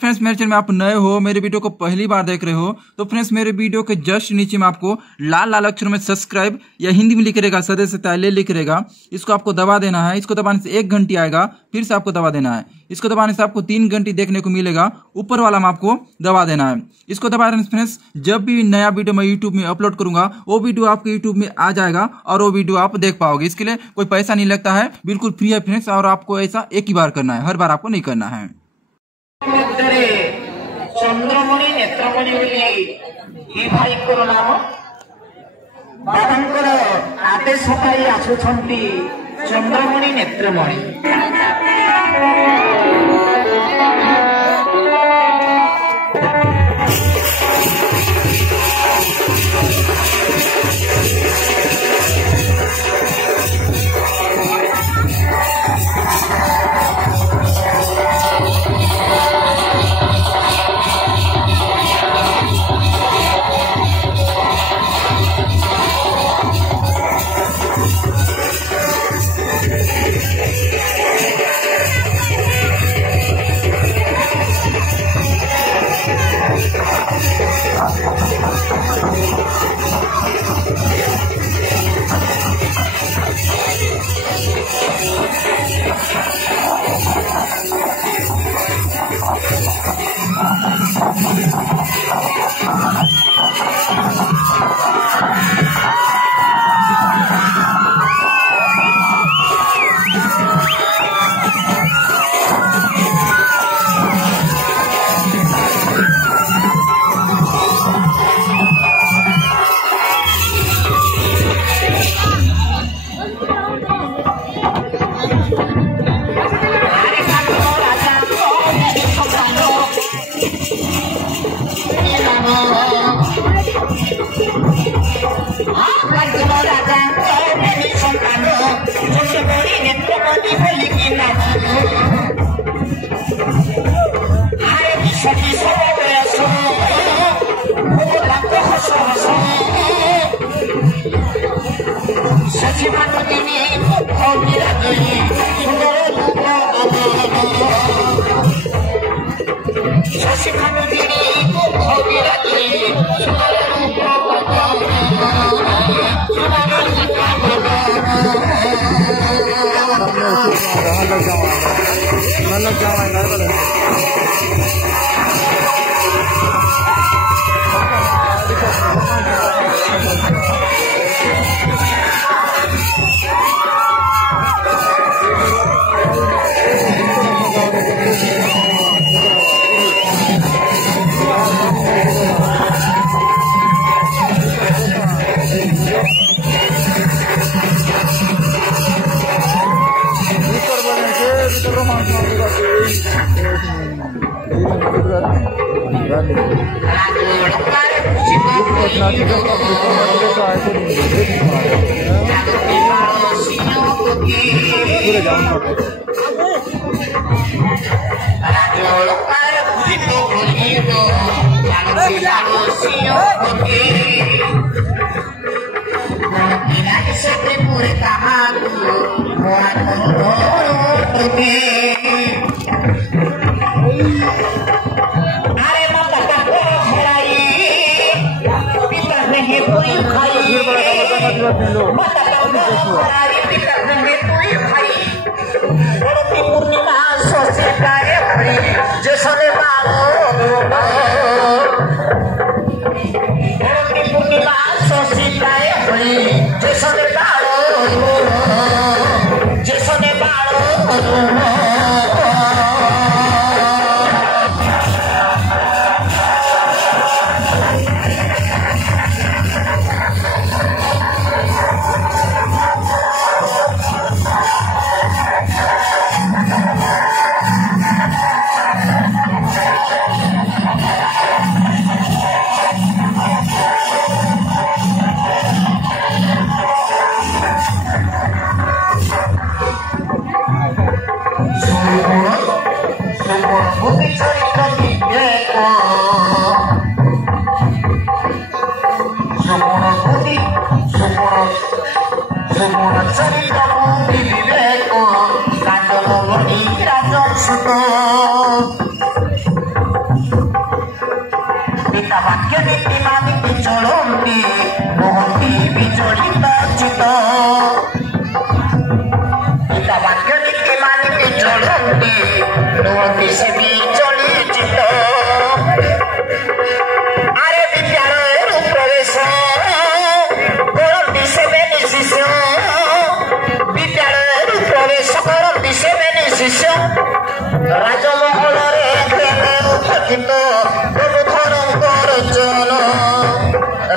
Friends मेरे channel में आप नए हो, मेरे वीडियो को पहली बार देख रहे हो तो फ्रेंड्स मेरे वीडियो के जस्ट नीचे में आपको लाल लाल अक्षरों में सब्सक्राइब या हिंदी में लिख रहेगा सदस्यता ले लिख रहेगा, इसको आपको दबा देना है। इसको दबाने से 1 घंटी आएगा, फिर से आपको दबा देना है। इसको दबाने से आपको 3 घंटी देखने को मिलेगा, ऊपर वाला में आपको दबा देना है। इसको दबा देने से फ्रेंड्स जब भी नया वीडियो मैं यूट्यूब में अपलोड करूंगा वो वीडियो आपके यूट्यूब में आ जाएगा और वो वीडियो आप देख पाओगे। इसके लिए कोई पैसा नहीं लगता है, बिल्कुल फ्री है फ्रेंड्स, और आपको ऐसा एक ही बार करना है, हर बार आपको नहीं करना है। चंद्रमणि नेत्रमणि बोली भाई नाम बाबांकर आदेश पाई आसुछंती चंद्रमणि नेत्रमणि। সুগুণ চরিত্র বুদ্ধি বিবেক কাজল মণি রাজসুত পিতা বাক্য নীতি মানিতে চলন্তি মোহন্তি বিচলিত চিত পিতা বাক্য নীতি মানিতে চলন্তি মোহন্তি সে বিচলিত আরে বিদ্যালয়ের প্রবেশ করন্তি সেবেনি শিষ্য বিদ্যালয়ের প্রবেশ করন্তি সেবেনি শিষ্য রাজমহলরে উপস্থিত প্রভুধরঙ্কর চল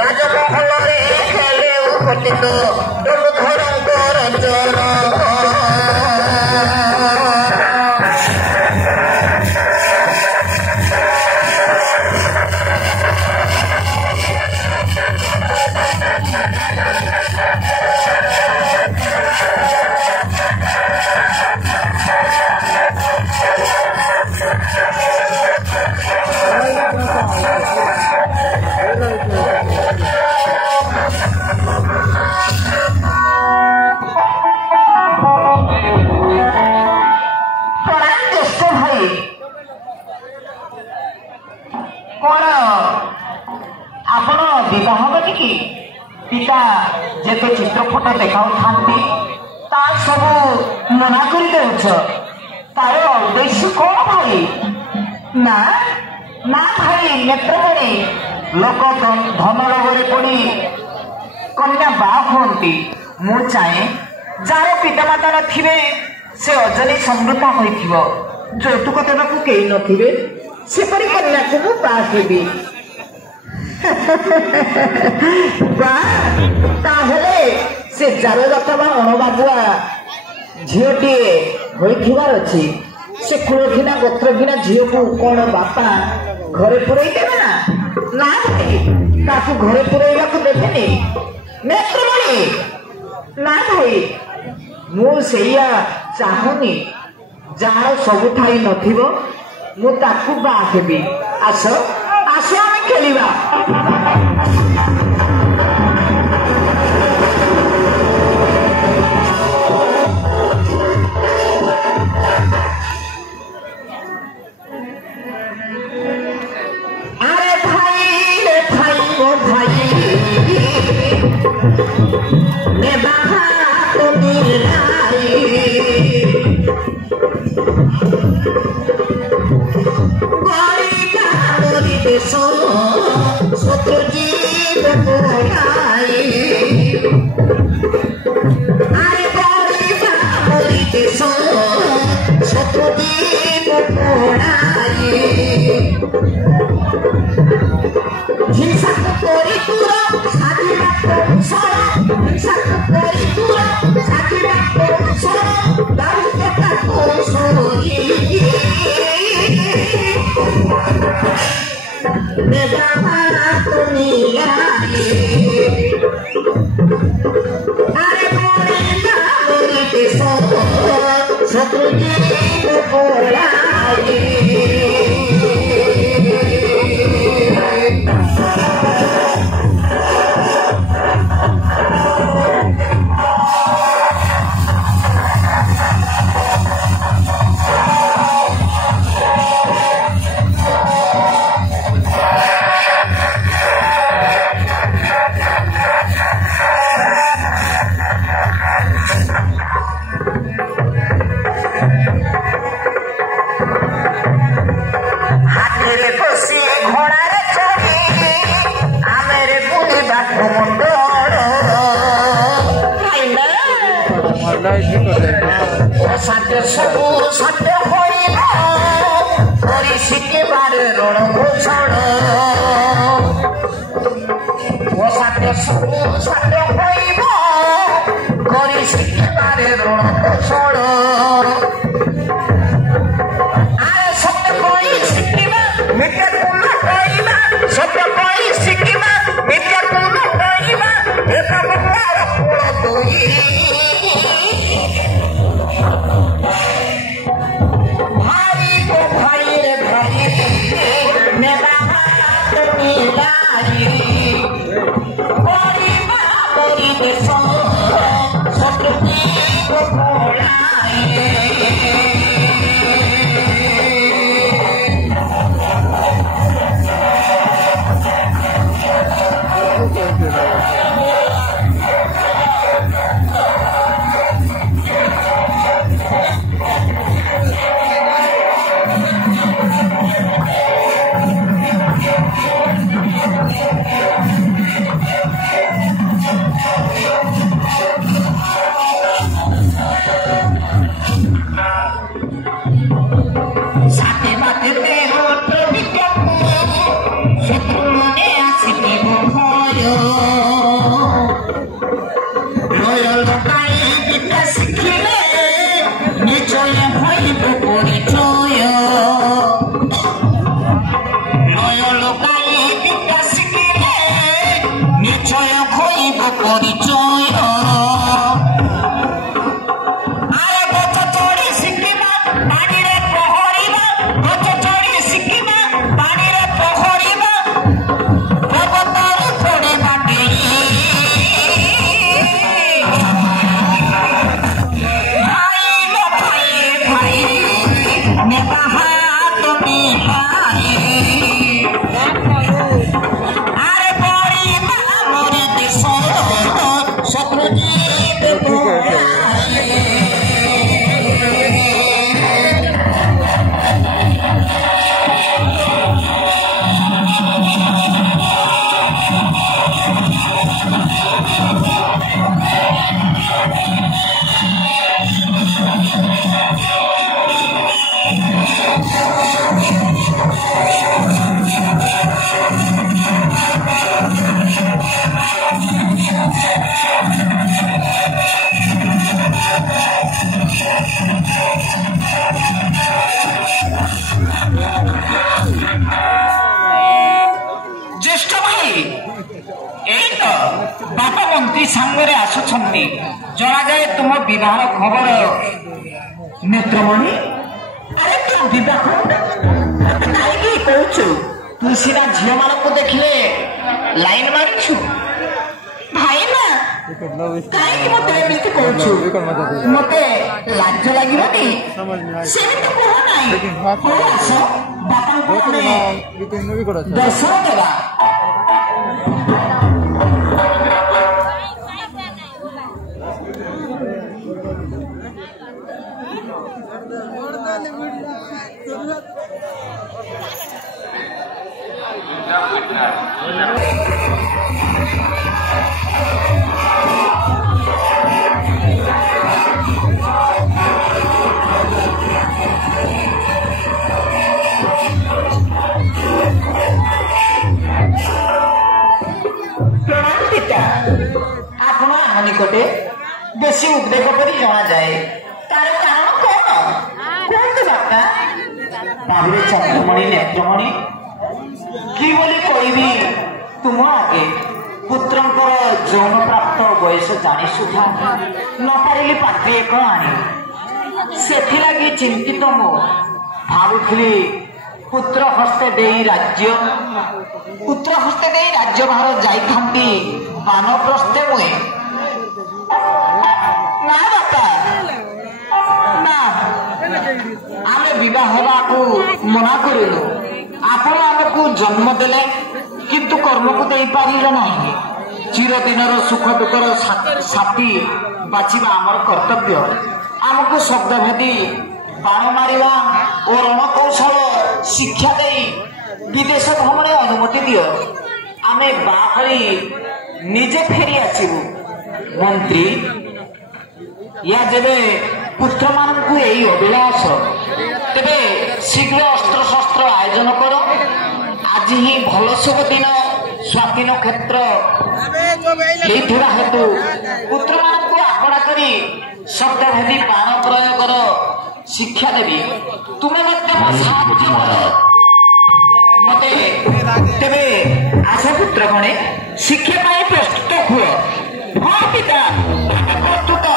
রাজমহলরে খেলে উপস্থিত প্রভুধরঙ্কর চল পিতা যেতে চিত্রপট দেখাউথাନ୍ତି তা সবু মনা করে দেউছ তার উদ্দেশ্য কোন ভাই না না ভাই নেত্রমণি লোক ধন লোভরে পড়ি কন্যা বা হুঁতি মু চাহে যার পিতামাতা নথিবে সে অজনী সমৃদ্ধ হইথিব যৌতুক দেବାକୁ কেହି নথিবে সেপରି କନ୍ୟାକୁ ମୁଁ ବାହା ହେବି ତାହେଲେ ସେ ଜାରଜାତ ବା ଅଣବାବୁଆ ଝିଅଟିଏ ହୋଇଥିବାର ଅଛି ସେ କୁଳଖିନା ଗୋତ୍ରଖିନା ଝିଅକୁ କଣ ବାପା ଘରେ ପୁରେଇ ଦେବେ ନା ନା ଭାଇ ତାକୁ ଘରେ ପୁରେଇବାକୁ ଦେବେନି ନେତ୍ରମଣି ନା ଭାଇ ମୁଁ ସେଇଆ ଚାହୁଁନି ଯାହାର ସବୁ ଥାଇ ନଥିବ ମୁଁ ତାକୁ ବାହା ହେବି ଆସ ଆସ ଆମେ ଖେଳିବା আরে ভাই রে ভাই ও ভাই নে বাবা তুমি নাই শত্রুজীব পড়াই আরে বলিতে শত্রুজীব পড়াই হিংসা করি তুর সাধিবা কৌশল হিংসা করি তুর সাধিবা কৌশল দারিদ্রতা কৌশল আরে বলিতে শত্রুজীব পড়াই সাথে সবু সাথে হইব করি শিখিবার রণভূষণ ও সাথে সবু সাথে হইব করি শিখিবার রণভূষণ আরে সত্য কই শিখিবা মিথ্যা কোন কইবা সত্য কই শিখিবা মিথ্যা কোন কইবা এটা মুখার কোন তুই ज्येष्ठ भाई बापा मंत्री सांगरे आसुछंती जना जाए तुम विवाह खबर नेत्रमणि अरे तू विवाह कहीं कहू तू सीना झील मान को देखले लाइन मारिछु भाई ना कहीं मत एमती कहू मते लाज लगे से तो कह ना आस बापा को दर्शन देवा ଆପଣ ଆମ ନିକଟେ ବେଶୀ ଉଦ୍ବେଗ ପରି ଜଣାଯାଏ ତାର କାରଣ କଣ କୁହନ୍ତୁ ବାପା ଭାବିରେ ଚନ୍ଦ୍ରମଣି ନେତ୍ରମଣି କି ବୋଲି କହିବି ତୁମ ଆଗେ ପୁତ୍ରଙ୍କର ଯୌନ ପ୍ରାପ୍ତ ବୟସ ଜାଣି ସୁଦ୍ଧା ନ ପାରିଲି ପାତ୍ରୀ ଏକ ଆଣି ସେଥିଲାଗି ଚିନ୍ତିତ ମୁଁ ଭାବୁଥିଲି ପୁତ୍ର ହସ୍ତେ ଦେଇ ରାଜ୍ୟଭାର ଯାଇଥାନ୍ତି ବାନପ୍ରସ୍ତେ ମୁଇଁ ନା ବାପା ନା ଆମେ ବିବାହ ହେବାକୁ ମନା କରିଲୁ ଆପଣ ଆମକୁ ଜନ୍ମ ଦେଲେ କିନ୍ତୁ କର୍ମକୁ ଦେଇପାରିଲେ ନାହିଁ ଚିରଦିନର ସୁଖ ଦୁଃଖର ସାଥୀ ବାଛିବା ଆମର କର୍ତ୍ତବ୍ୟ ଆମକୁ ଶବ୍ଦଭେଦୀ ବାଣ ମାରିବା ଓ ରଣକୌଶଳ ଶିକ୍ଷା ଦେଇ ବିଦେଶ ଭ୍ରମଣରେ ଅନୁମତି ଦିଅ ଆମେ ବାହା କରି ନିଜେ ଫେରି ଆସିବୁ ମନ୍ତ୍ରୀ या जेबे पुत्र मानकु एई अभिलाष तेबे शीघ्र अस्त्र शस्त्र आयोजन करो आज ही भल शुभ दिन स्वाति नक्षत्र हेतुरा हेतु पुत्र मानकु आपणा करी शब्दभेदी बाण प्रयोगर शिक्षा देवी तुम्हें मते साथ मते तेबे आशा पुत्र गणे शिक्षा पाई प्रस्तुत हुआ हाँ पिता प्रस्तुत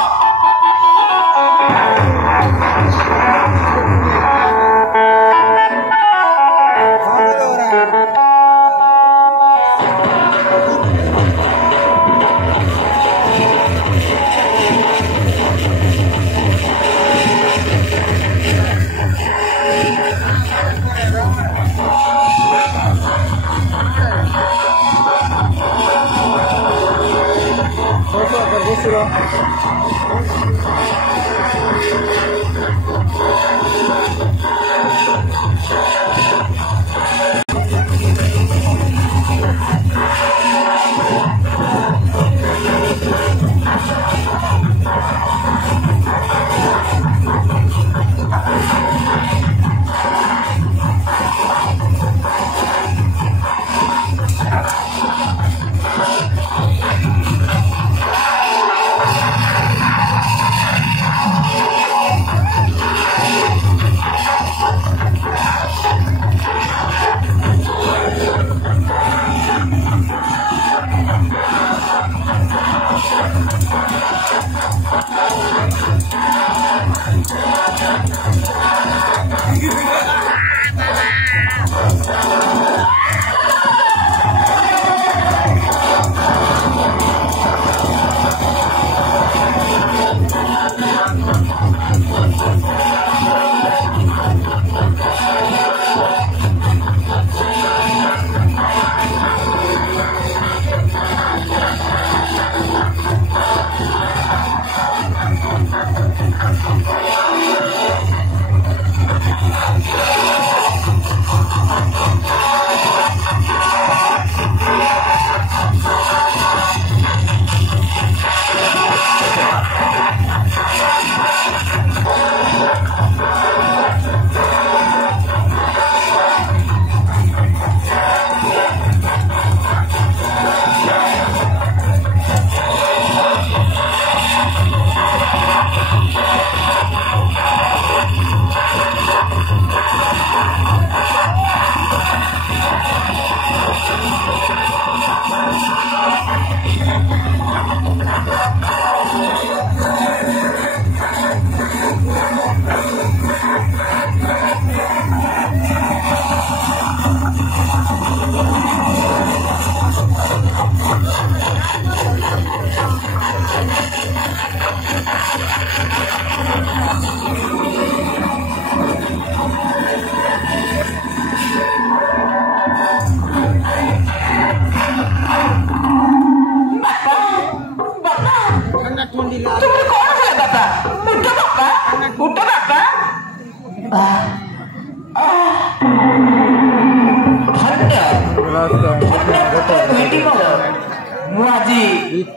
ମୁଁ ଆଜି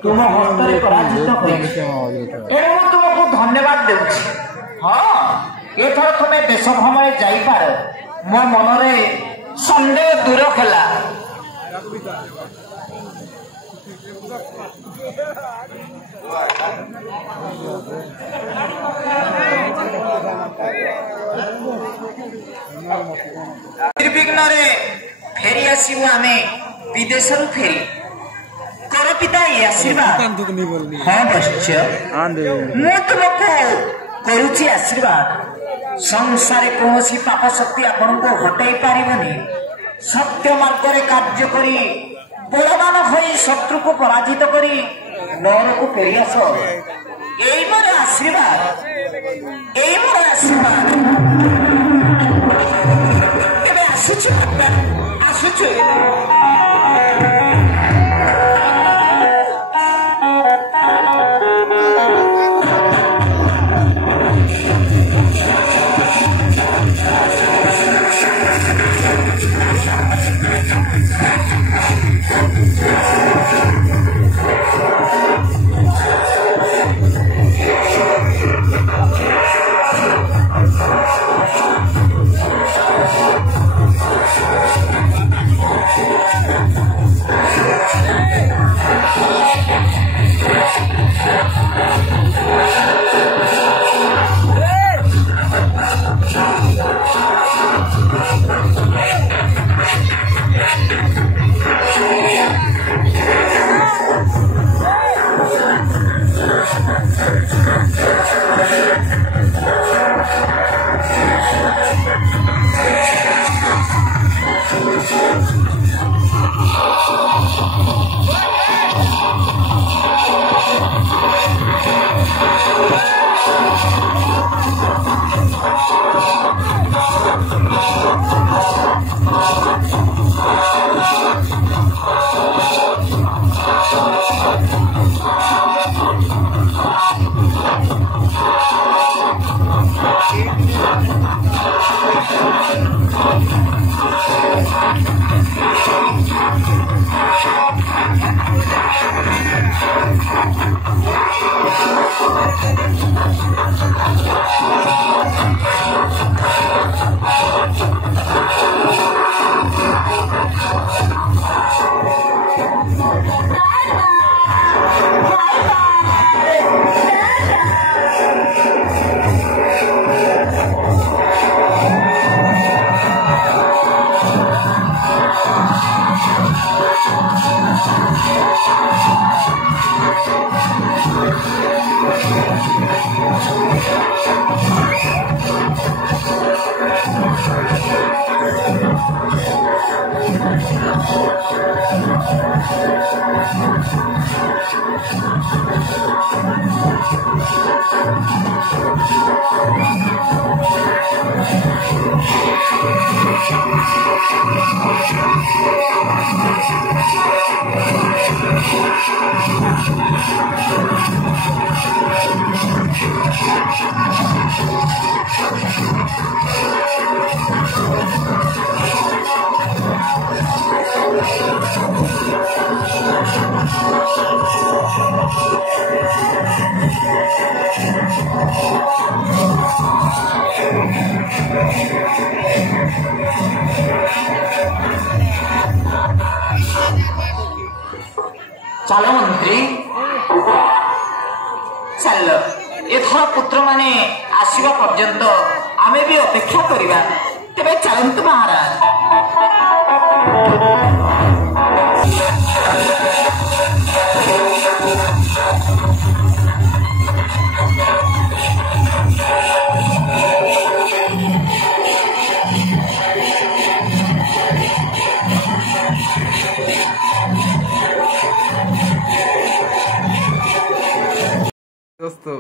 ତୁମ ହସ୍ତରେ ପରାଜିତ କରିଛି ଏଣୁ ମୁଁ ତୁମକୁ ଧନ୍ୟବାଦ ଦେଉଛି। ହଁ, ଏଥର ତୁମେ ଦେଶ ଭ୍ରମଣରେ ଯାଇପାର। ମୋ ମନରେ ସନ୍ଦେହ ଦୂର ହେଲା। ନିର୍ବିଘ୍ନରେ ଫେରି ଆସିବୁ ଆମେ ବିଦେଶରୁ ଫେରି। କର ପିତା ଏ ଆଶୀର୍ବାଦ। ହଁ ବଶ୍ୟ, ମୁଁ ତୁମକୁ କରୁଛି ଆଶୀର୍ବାଦ। ସଂସାରେ କୌଣସି ପାପ ଶକ୍ତି ଆପଣଙ୍କୁ ହଟାଇ ପାରିବନି। ସତ୍ୟ ମାର୍ଗରେ କାର୍ଯ୍ୟ କରି ବଳବାନ ହୋଇ ଶତ୍ରୁକୁ ପରାଜିତ କରି ନରକୁ ଫେରି ଆସ। ଏଇ ମୋର ଆଶୀର୍ବାଦ, ଏଇ ମୋର ଆଶୀର୍ବାଦ। ଏବେ ଆସୁଛୁ ଆସୁଛୁ। चलो मंत्री चल एथर पुत्र माने आसीबा पर्यंत आमे भी अपेक्षा करिबा तेबे चलंतु महाराज। दोस्तों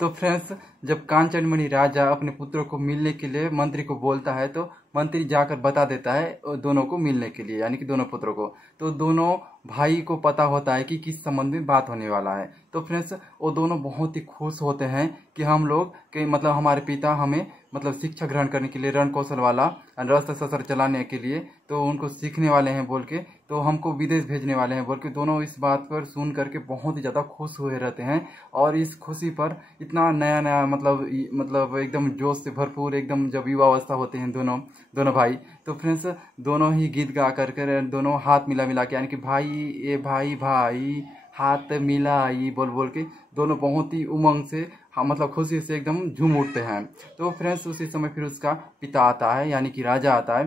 तो फ्रेंड्स, जब कांचन मणि राजा अपने पुत्रों को मिलने के लिए मंत्री को बोलता है तो मंत्री जाकर बता देता है दोनों को मिलने के लिए, यानी कि दोनों पुत्रों को। तो दोनों भाई को पता होता है कि किस संबंध में बात होने वाला है। तो फ्रेंड्स, वो दोनों बहुत ही खुश होते हैं कि हम लोग के मतलब हमारे पिता हमें मतलब शिक्षा ग्रहण करने के लिए रण कौशल वाला अस्त्र शस्त्र चलाने के लिए तो उनको सीखने वाले हैं बोल के, तो हमको विदेश भेजने वाले हैं बोल के दोनों इस बात पर सुन करके बहुत ही ज़्यादा खुश हुए रहते हैं। और इस खुशी पर इतना नया नया मतलब एकदम जोश से भरपूर, एकदम जब युवा अवस्था होते हैं दोनों भाई, तो फ्रेंड्स दोनों ही गीत गा कर दोनों हाथ मिला के, यानी कि भाई ए भाई भाई हाथ मिलाई बोल बोल के दोनों बहुत ही उमंग से मतलब खुशी से एकदम झूम उठते हैं। तो फ्रेंड्स उसी समय फिर उसका पिता आता है, यानी कि राजा आता है।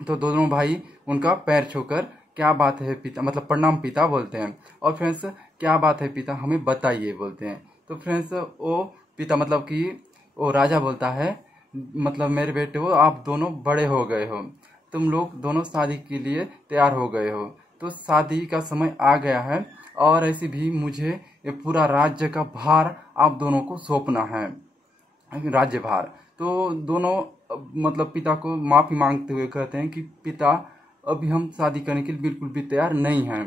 तो दोनों भाई उनका पैर छूकर क्या बात है पिता, मतलब प्रणाम पिता बोलते हैं। और फ्रेंड्स क्या बात है पिता हमें बताइए बोलते हैं। तो फ्रेंड्स वो पिता मतलब कि वो राजा बोलता है मतलब मेरे बेटे हो, आप दोनों बड़े हो गए हो, तुम लोग दोनों शादी के लिए तैयार हो गए हो, तो शादी का समय आ गया है और ऐसे भी मुझे ये पूरा राज्य का भार आप दोनों को सौंपना है, राज्य भार। तो दोनों मतलब पिता को माफ़ी मांगते हुए कहते हैं कि पिता अभी हम शादी करने के लिए बिल्कुल भी तैयार नहीं हैं,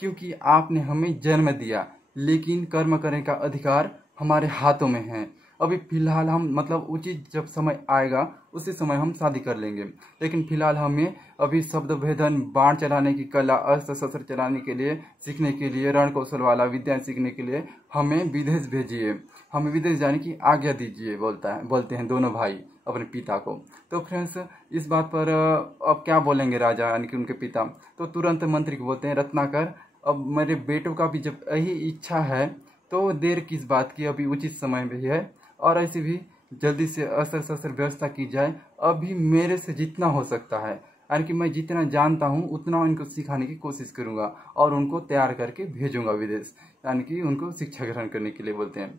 क्योंकि आपने हमें जन्म दिया, लेकिन कर्म करने का अधिकार हमारे हाथों में है। अभी फिलहाल हम मतलब उचित जब समय आएगा उसी समय हम शादी कर लेंगे, लेकिन फिलहाल हमें अभी शब्द भेदन, बाण चलाने की कला, अस्त्र शस्त्र चलाने के लिए सीखने के लिए, रण कौशल वाला विद्या सीखने के लिए हमें विदेश भेजिए, हमें विदेश जाने की आज्ञा दीजिए बोलते हैं दोनों भाई अपने पिता को। तो फ्रेंड्स इस बात पर अब क्या बोलेंगे राजा यानी कि उनके पिता, तो तुरंत मंत्री को बोलते हैं रत्नाकर अब मेरे बेटों का भी जब यही इच्छा है तो देर किस बात की, अभी उचित समय भी है और ऐसे भी जल्दी से अस्त्र शस्त्र व्यवस्था की जाए। अभी मेरे से जितना हो सकता है, यानी कि मैं जितना जानता हूँ उतना इनको सिखाने की कोशिश करूँगा और उनको तैयार करके भेजूंगा विदेश, यानी कि उनको शिक्षा ग्रहण करने के लिए बोलते हैं।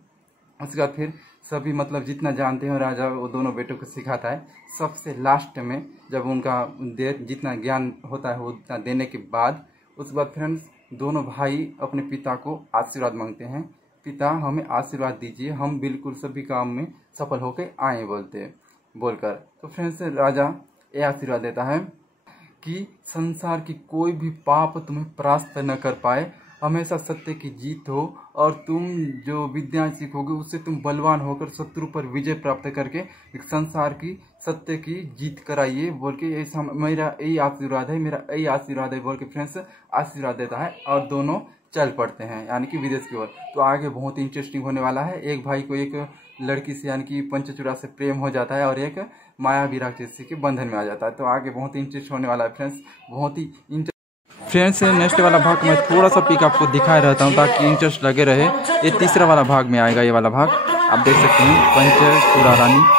उसके बाद फिर सभी मतलब जितना जानते हैं राजा वो दोनों बेटों को सिखाता है। सबसे लास्ट में जब उनका जितना ज्ञान होता है वो उतना देने के बाद उसके बाद फ्रेंड्स दोनों भाई अपने पिता को आशीर्वाद मांगते हैं, पिता हमें आशीर्वाद दीजिए, हम बिल्कुल सभी काम में सफल होकर आए बोलकर। तो फ्रेंड्स राजा ये आशीर्वाद देता है कि संसार की कोई भी पाप तुम्हें परास्त न कर पाए हमेशा सत्य की जीत हो और तुम जो विद्या सीखोगे उससे तुम बलवान होकर शत्रु पर विजय प्राप्त करके एक संसार की सत्य की जीत कराइए बोल के ये मेरा यही आशीर्वाद है, मेरा यही आशीर्वाद है बोल के फ्रेंड्स आशीर्वाद देता है और दोनों चल पड़ते हैं यानी कि विदेश की ओर। तो आगे बहुत ही इंटरेस्टिंग होने वाला है। एक भाई को एक लड़की से यानी कि पंचचूड़ा से प्रेम हो जाता है और एक मायावी राक्षसी के बंधन में आ जाता है। तो आगे बहुत ही इंटरेस्ट होने वाला है फ्रेंड्स, बहुत ही फ्रेंड्स नेक्स्ट वाला भाग मैं थोड़ा सा पिक आपको दिखाए रहता हूँ ताकि इंटरेस्ट लगे रहे। ये तीसरा वाला भाग में आएगा, ये वाला भाग आप देख सकते हैं पंचचूड़ा रानी।